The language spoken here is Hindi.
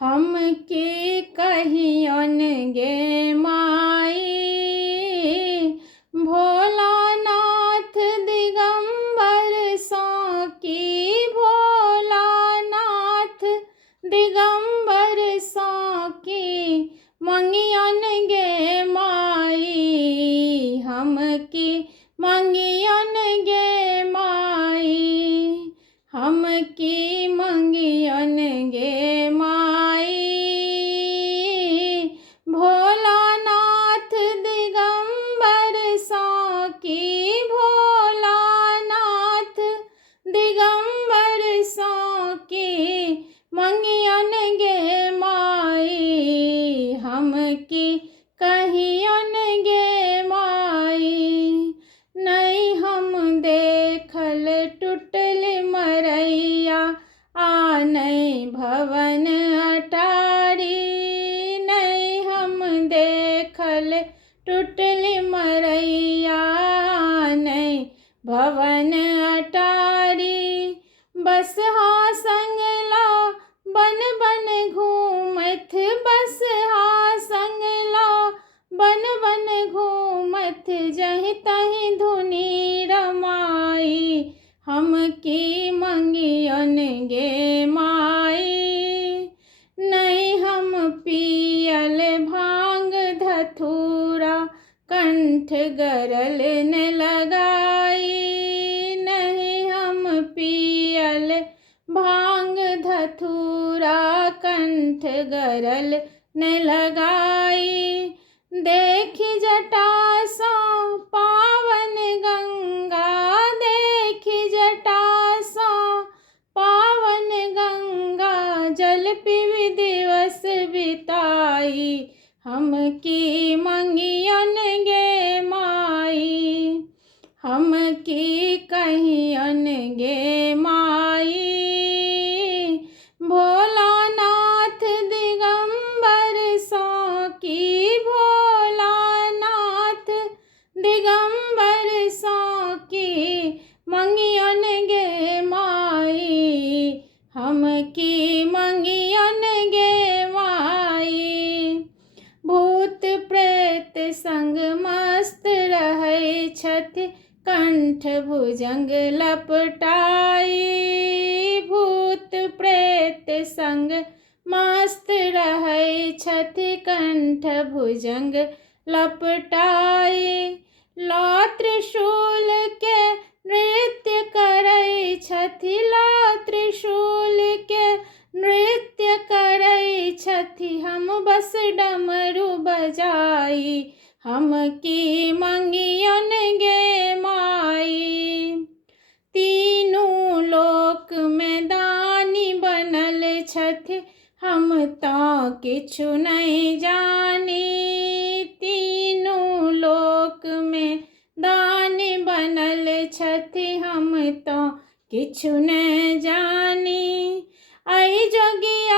हम के कहियन गे माई, भोलानाथ दिगंबर सो की, भोलानाथ दिगंबर सो की, मंगियन गे माई, हम की मंगियन गे माई, हम की मंगियन गे माई, भोलानाथ दिगंबर सो की, भोलानाथ दिगंबर सो की, मंगियन गे माई, हम की कहियन गे माई। नहीं हम देखल टूटल मरैया, आ नहीं भवन अटारी, नहीं हम देखल टूटल मरैया, आ नहीं भवन अटारी। बस हा संगला बन बन घूमत, बस हा संगला बन बन घूमत, जहीं तहीं धुनी रमाई, हम की मंगियन गे माई। नहीं हम पियल भांग धतूरा, कंठ गरल न लगाई, नहीं हम पियल भांग धतूरा, कंठ गरल न लगाई। देखी जटा सो पावन गंगा, देखी जटा सो पावन गंगा, जल पीवी दिवस बिताई, हम की मंगियन गे माई, हम की कहियन गे माई। भोलानाथ दिगंबर सो की, भोलानाथ दिगंबर सो की, मंगियन गे माई, हम की मंगियन गे माई। भूत प्रेत संग मस्त रहै छथि, कंठ भुजंग लपटाई, भूत प्रेत संग मस्त रहै छथि, कंठ भुजंग लपटाई। लौ त्रिशूल के नृत्य करै छथि, लौ त्रिशूल के नृत्य करै छथि, हम बस डमरू बजाई, हम की मंगियन गे माई। तीनों लोक में दानी बनल छथि, हम तो किछु नहीं जानी, तीनों लोक में दानी बनल छथि, हम तो किछु नहीं जानी। आई जोगिया